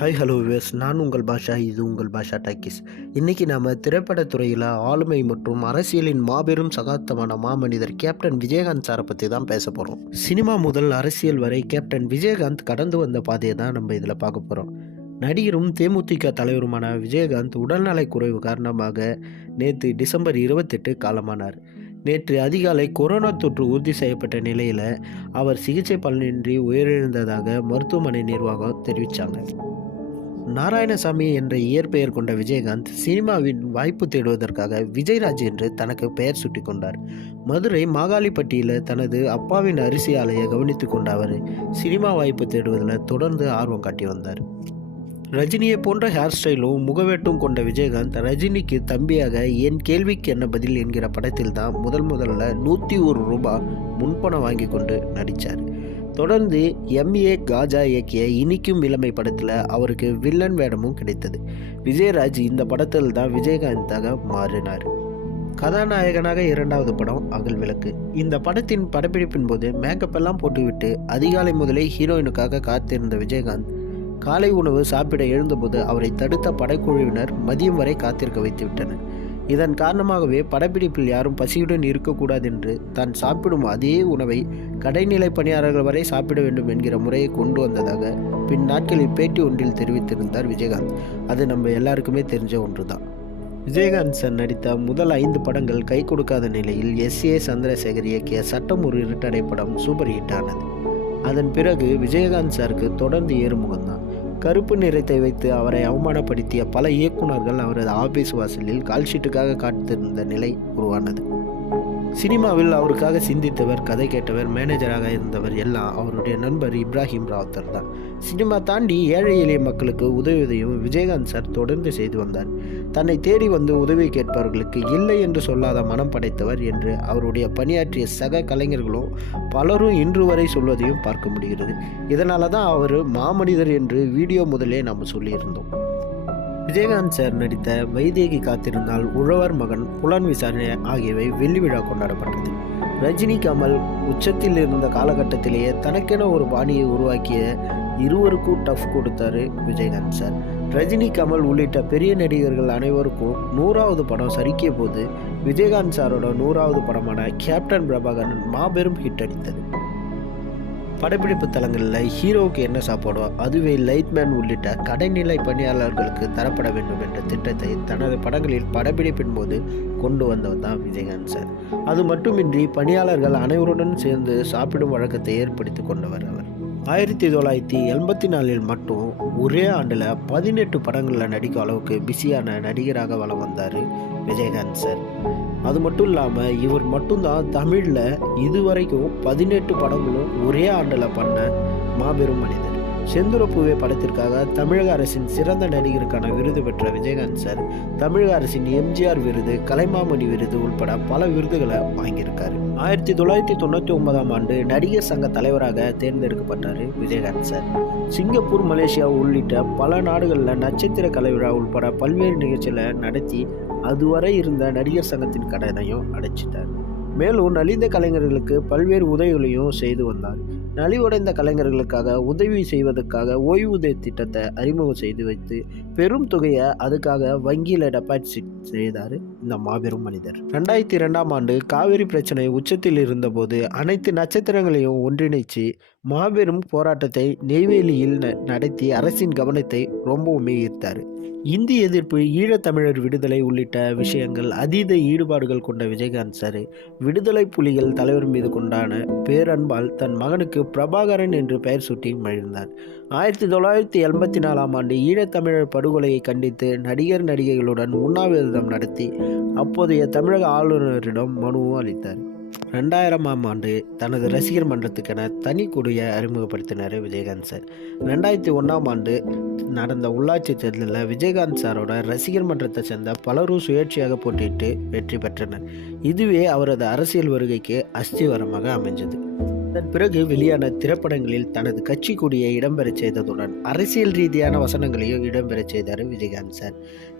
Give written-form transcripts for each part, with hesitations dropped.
Hi hello viewers, நான் உங்கள் பாஷா. இது உங்கள் பாஷா டாக்கீஸ். இன்றைக்கி நாம் திரைப்படத்துறையில் ஆளுமை மற்றும் அரசியலின் மாபெரும் சகாப்தமான மாமனிதர் கேப்டன் விஜயகாந்த் சாரை பற்றி தான் பேச போகிறோம். சினிமா முதல் அரசியல் வரை கேப்டன் விஜயகாந்த் கடந்து வந்த பாதையை தான் நம்ம இதில் பார்க்க போகிறோம். நடிகரும் தேமுதிக தலைவருமான விஜயகாந்த் உடல்நலக் குறைவு காரணமாக நேற்று டிசம்பர் 28 காலமானார். நேற்று அதிகாலை கொரோனா தொற்று உறுதி செய்யப்பட்ட நிலையில் அவர் சிகிச்சை பலனின்றி உயிரிழந்ததாக மருத்துவமனை நிர்வாகம் தெரிவித்தாங்க. நாராயணசாமி என்ற இயற்பெயர் கொண்ட விஜயகாந்த் சினிமாவின் வாய்ப்பு தேடுவதற்காக விஜயராஜ் என்று தனக்கு பெயர் சுட்டி கொண்டார். மதுரை மாகாளிப்பட்டியில் தனது அப்பாவின் அரிசி ஆலையை கவனித்து கொண்ட அவர் சினிமா வாய்ப்பு தேடுவதில் தொடர்ந்து ஆர்வம் காட்டி வந்தார். ரஜினியை போன்ற ஹேர் ஸ்டைலும் முகவேட்டும் கொண்ட விஜயகாந்த் ரஜினிக்கு தம்பியாக என் கேள்விக்கு என்ன பதில் என்கிற படத்தில் தான் முதல்ல 101 ரூபாய் முன்பணம் வாங்கி கொண்டு நடித்தார். தொடர்ந்து எம்ஏ காஜா இயக்கிய இனிக்கும் இளமை படத்தில் அவருக்கு வில்லன் வேடமும் கிடைத்தது. விஜயராஜ் இந்த படத்தில் தான் விஜயகாந்தாக மாறினார். கதாநாயகனாக 2வது படம் அகல் விளக்கு. இந்த படத்தின் படப்பிடிப்பின் போது மேக்கப் எல்லாம் போட்டுவிட்டு அதிகாலை முதலே ஹீரோயினுக்காக காத்திருந்த விஜயகாந்த் காலை உணவு சாப்பிட எழுந்தபோது அவரை தடுத்த படக்குழுவினர் மதியம் வரை காத்திருக்க வைத்து விட்டனர். இதன் காரணமாகவே படப்பிடிப்பில் யாரும் பசியுடன் இருக்கக்கூடாது என்று தான் சாப்பிடும் அதே உணவை கடைநிலை பணியாளர்கள் வரை சாப்பிட வேண்டும் என்கிற முறையை கொண்டு வந்ததாக பின் நாட்களில் பேட்டி ஒன்றில் தெரிவித்திருந்தார் விஜயகாந்த். அது நம்ம எல்லாருக்குமே தெரிஞ்ச ஒன்று தான். விஜயகாந்த் சார் நடித்த முதல் 5 படங்கள் கை கொடுக்காத நிலையில் எஸ்.ஏ. சந்திரசேகர் இயக்கிய சட்டம் ஒரு இருட்டடை படம் சூப்பர் ஹிட் ஆனது. அதன் பிறகு விஜயகாந்த் சாருக்கு தொடர்ந்து ஏறுமுகம்தான். கருப்பு நிறத்தை வைத்து அவரை அவமானப்படுத்திய பல இயக்குநர்கள் அவரது ஆபீஸ் வாசலில் கால்ஷீட்டுக்காக காத்திருந்த நிலை உருவானது. சினிமாவில் அவருக்காக சிந்தித்தவர், கதை கேட்டவர், மேனேஜராக இருந்தவர் எல்லாம் அவருடைய நண்பர் இப்ராஹிம் ராவுத்தர் தான். சினிமா தாண்டி ஏழை எளிய மக்களுக்கு உதவியதையும் விஜயகாந்த் சார் தொடர்ந்து செய்து வந்தார். தன்னை தேடி வந்து உதவி கேட்பவர்களுக்கு இல்லை என்று சொல்லாத மனம் படைத்தவர் என்று அவருடைய பணியாற்றிய சக கலைஞர்களும் பலரும் இன்று வரை சொல்வதையும் பார்க்க முடிகிறது. இதனால தான் அவர் மாமனிதர் என்று வீடியோ முதலே நாம் சொல்லியிருந்தோம். விஜயகாந்த் சார் நடித்த வைதேகி காத்திருந்தால், உழவர் மகன், புலன் விசாரணை ஆகியவை வெள்ளி விழா கொண்டாடப்பட்டது. ரஜினி கமல் உச்சத்தில் இருந்த காலகட்டத்திலேயே தனக்கென ஒரு பாணியை உருவாக்கிய இருவருக்கும் டஃப் கொடுத்தாரு விஜயகாந்த் சார். ரஜினி கமல் உள்ளிட்ட பெரிய நடிகர்கள் அனைவருக்கும் 100வது படம் சறுக்கிய போது விஜயகாந்த் சாரோட 100வது படமான கேப்டன் பிரபாகரன் மாபெரும் ஹிட் அடித்தது. படப்பிடிப்பு தலங்களில் ஹீரோவுக்கு என்ன சாப்பாடோ அதுவே லைட்மேன் உள்ளிட்ட கடைநிலை பணியாளர்களுக்கு தரப்பட வேண்டும் என்ற திட்டத்தை தனது படங்களில் படப்பிடிப்பின் போது கொண்டு வந்தவர் தான் விஜயகாந்த் சார். அது மட்டுமின்றி பணியாளர்கள் அனைவருடன் சேர்ந்து சாப்பிடும் வழக்கத்தை ஏற்படுத்தி கொண்டவர் அவர். 1984 மட்டும் ஒரே ஆண்டில் 18 படங்களில் நடிக்கும் அளவுக்கு பிஸியான நடிகராக வலம் வந்தார் விஜயகாந்த் சார். அது மட்டும் இல்லாமல் இவர் மட்டும்தான் தமிழில் இதுவரைக்கும் 18 படங்களும் ஒரே ஆண்டில் பண்ண மாபெரும் மனிதர். செந்துரப்பூவே படத்திற்காக தமிழக அரசின் சிறந்த நடிகருக்கான விருது பெற்ற விஜயகாந்த் சார் தமிழக அரசின் எம்ஜிஆர் விருது, கலைமாமணி விருது உள்பட பல விருதுகளை வாங்கியிருக்காரு. 1999ஆம் ஆண்டு நடிகர் சங்க தலைவராக தேர்ந்தெடுக்கப்பட்டார் விஜயகாந்த் சார். சிங்கப்பூர், மலேசியா உள்ளிட்ட பல நாடுகளில் நட்சத்திர கலை விழா உள்பட பல்வேறு நிகழ்ச்சிகளை நடத்தி அதுவரை இருந்த நடிகர் சங்கத்தின் கடனையும் அடைச்சிட்டார். மேலும் நலிந்த கலைஞர்களுக்கு பல்வேறு உதவிகளையும் செய்து வந்தார். நலிவடைந்த கலைஞர்களுக்காக உதவி செய்வதற்காக ஓய்வூதிய திட்டத்தை அறிமுகம் செய்து வைத்து பெரும் தொகையை அதுக்காக வங்கியில் டெபாசிட் செய்தார் இந்த மாபெரும் மனிதர். 2002ஆம் ஆண்டு காவிரி பிரச்சனை உச்சத்தில் இருந்தபோது அனைத்து நட்சத்திரங்களையும் ஒன்றிணைச்சு மாபெரும் போராட்டத்தை நெய்வேலியில் நடத்தி அரசின் கவனத்தை ரொம்பவுமே ஈர்த்தார். இந்தி எதிர்ப்பு, ஈழத்தமிழர் விடுதலை உள்ளிட்ட விஷயங்கள் அதீத ஈடுபாடுகள் கொண்ட விஜயகாந்த் சார் விடுதலை புலிகள் தலைவர் மீது கொண்டான பேரன்பால் தன் மகனுக்கு பிரபாகரன் என்று பெயர் சூட்டி மகிழ்ந்தார். 1984ஆம் ஆண்டு ஈழத்தமிழர் படுகொலையை கண்டித்து நடிகைகளுடன் உண்ணாவிரதம் நடத்தி அப்போதைய தமிழக ஆளுநரிடம் மனுவும் அளித்தார். 2000ஆம் ஆண்டு தனது ரசிகர் மன்றத்துக்கென தனி கொடியை அறிமுகப்படுத்தினார் விஜயகாந்த் சார். 2001ஆம் ஆண்டு நடந்த உள்ளாட்சி தேர்தலில் விஜயகாந்த் சாரோட ரசிகர் மன்றத்தை சேர்ந்த பலரும் சுயேட்சையாக போட்டியிட்டு வெற்றி பெற்றனர். இதுவே அவரது அரசியல் வருகைக்கு அஸ்திவாரமாக அமைஞ்சது. அதன் பிறகு வெளியான திரைப்படங்களில் தனது கட்சி கொடியை இடம்பெறச் செய்ததுடன் அரசியல் ரீதியான வசனங்களையும் இடம்பெறச் செய்தார் விஜயகாந்த் சார்.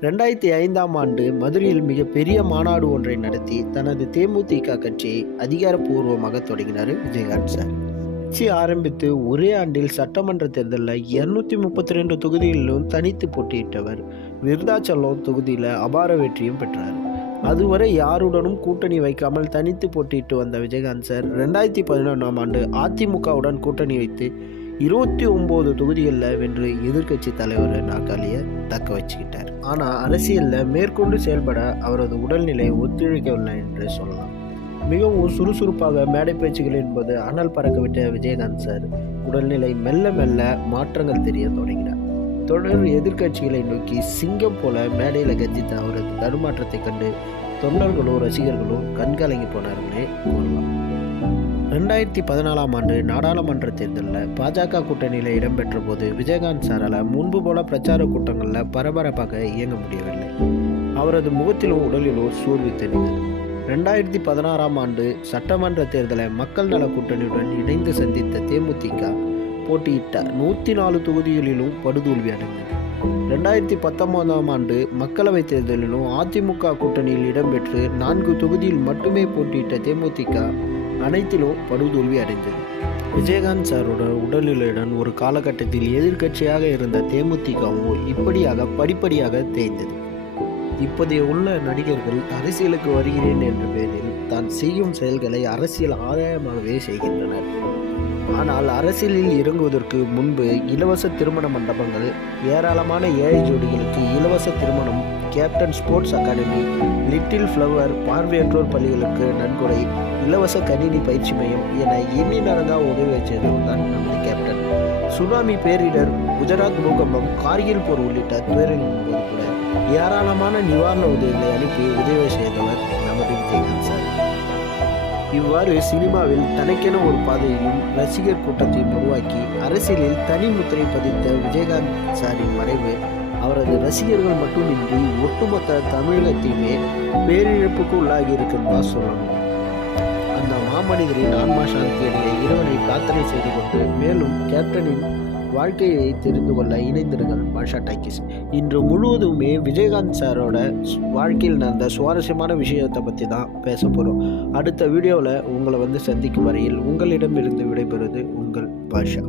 2005ஆம் ஆண்டு மதுரையில் மிகப்பெரிய மாநாடு ஒன்றை நடத்தி தனது தேமுதிக கட்சியை அதிகாரப்பூர்வமாக தொடங்கினார் விஜயகாந்த் சார். கட்சி ஆரம்பித்து ஒரே ஆண்டில் சட்டமன்ற தேர்தலில் 232 தொகுதிகளிலும் தனித்து போட்டியிட்டவர். விருதாச்சலம் தொகுதியில் அபார வெற்றியும் பெற்றார். அதுவரை யாருடனும் கூட்டணி வைக்காமல் தனித்து போட்டியிட்டு வந்த விஜயகாந்த் சார் 2011ஆம் ஆண்டு அதிமுகவுடன் கூட்டணி வைத்து 29 தொகுதிகளில் வென்று எதிர்க்கட்சி தலைவர் நாற்காலியை தக்க வச்சுக்கிட்டார். ஆனால் அரசியலில் மேற்கொண்டு செயல்பட அவரது உடல்நிலை ஒத்துழைக்கவில்லை என்று சொல்லலாம். மிகவும் சுறுசுறுப்பாக மேடை பேச்சுகள் என்பது அனல் பறக்கவிட்ட விஜயகாந்த் சார் உடல்நிலை மெல்ல மெல்ல மாற்றங்கள் தெரிய தொடங்கினார். தொடர் எதிர்க்கட்சிகளை நோக்கி சிங்கம் போல மேடையில் கர்ஜித்த அவரது தடுமாற்றத்தை கண்டு தொண்டர்களும் ரசிகர்களும் கண்கலங்கி போனார்களே கூறலாம். 2014ஆம் ஆண்டு நாடாளுமன்ற தேர்தலில் பாஜக கூட்டணியில் இடம்பெற்ற போது விஜயகாந்த் சாரால் முன்பு போல பிரச்சார கூட்டங்களில் பரபரப்பாக இயங்க முடியவில்லை. அவரது முகத்திலும் உடலிலும் சோர்வு தெரிந்தது. 2016ஆம் ஆண்டு சட்டமன்ற தேர்தலை மக்கள் நல கூட்டணியுடன் இணைந்து சந்தித்த தேமுதிக போட்டியிட்ட 104 தொகுதிகளிலும் படுதோல்வி அடைந்தது. 2019ஆம் ஆண்டு மக்களவைத் தேர்தலிலும் அதிமுக கூட்டணியில் இடம்பெற்று 4 தொகுதியில் மட்டுமே போட்டியிட்ட தேமுதிக அனைத்திலும் படுதோல்வி அடைந்தது. விஜயகாந்த் சாரோட உடல்நிலையுடன் ஒரு காலகட்டத்தில் எதிர்க்கட்சியாக இருந்த தேமுதிகவும் இப்படியாக படிப்படியாக தேய்ந்தது. இப்போதைய உள்ள நடிகர்கள் அரசியலுக்கு வருகிறேன் என்ற பெயரில் தான் செய்யும் செயல்களை அரசியல் ஆதாயமாகவே செய்கின்றனர். ஆனால் அரசியலில் இறங்குவதற்கு முன்பு இலவச திருமண மண்டபங்கள், ஏராளமான ஏழை ஜோடிகளுக்கு இலவச திருமணம், captain sports academy, little flower, பார்வையற்றோர் பள்ளிகளுக்கு நன்கொடை, இலவச கணினி பயிற்சி மையம் என எண்ணி நடந்தா உதவி செய்தவர் தான் நமது கேப்டன். சுனாமி பேரிடர், குஜராத் பூகம்பம், கார்கில் போர் உள்ளிட்ட துயரங்களின் போது கூட ஏராளமான நிவாரண உதவிகளை அனுப்பி உதவி செய்தவர் நமது விஜயகாந்த் சார். இவ்வாறு சினிமாவில் தனக்கென ஒரு பாதையையும் ரசிகர் கூட்டத்தையும் உருவாக்கி அரசியலில் தனி முத்திரை பதித்த விஜயகாந்த் சாரின் மறைவு அவரது ரசிகர்கள் மட்டுமின்றி ஒட்டுமொத்த தமிழகத்தையுமே பேரிழப்புக்கு உள்ளாகி இருக்கிறதா சொல்லணும். அந்த மாமனிதரின் ஆன்மா சாந்தியடைய இறைவனை பிரார்த்தனை செய்து கொண்டு மேலும் கேப்டனின் வாழ்க்கையை தெரிந்து கொள்ள இணைந்திருங்கள் பாஷா டாக்கீஸ். இன்று முழுவதுமே விஜயகாந்த் சாரோட வாழ்க்கையில் நடந்த சுவாரஸ்யமான விஷயத்தை பற்றி தான் பேச போகிறோம். அடுத்த வீடியோவில் உங்களை சந்திக்கும் வரையில் உங்களிடமிருந்து விடைபெறுவது உங்கள் பாஷா.